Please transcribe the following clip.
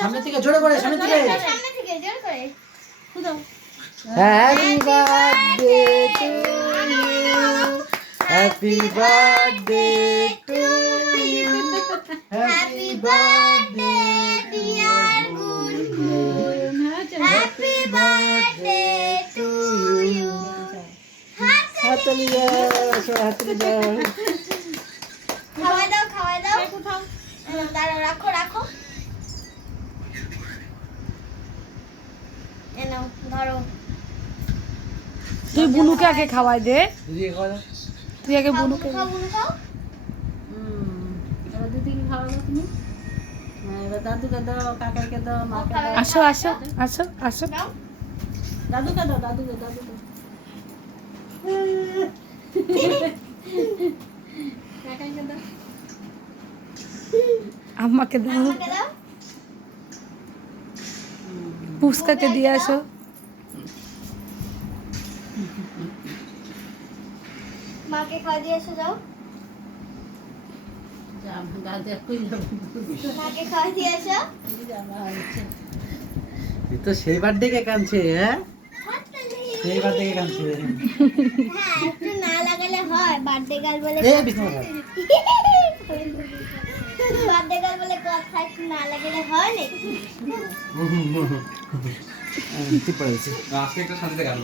সামনে থেকে জোরে করে, সামনে থেকে জোরে করে ফুদাও। Happy birthday to you, happy birthday to you, happy birthday dear Gungun, happy birthday to you. হাততালি দাও, হাততালি দাও। খাওয়া দাও, খাওয়া দাও। দাঁড়াও, রাখো রাখো। এনাও ধরো। তুই বুনুকে আগে খাওয়াই দে। তুই আগে বুনুকে খাও, বুনু খাও। এবার দিদিকে খাওয়াবো তুমি। এবার দাদুকে দাও, কাকাকে দাও, মাকে দাও। আসো আসো আসো আসো। দাদুকে দাও, দাদুকে দাদুকে। কাকাকে দাও। আম্মাকে দাও, আমাকে দাও। পুস্কাকে দিয়ে আসো। মাকে খাওয়া দিয়ে এসো, যাও। দাদু কই যাবো? মাকে খাওয়া দিয়ে এসো। এই তো সেই বার্থডে কেক আনছে, হ্যাঁ সেই বার্থডে কেক আনছে। হ্যাঁ, একটু না লাগালে হয়? বার্থডে গার্ল বলে এ বিষ্ণু বার্থডে গার্ল বলে কথা, একটু না লাগালে হয় নাকি? ঠিক পড়েছে। আজকে একটা শান্তিতে গেল।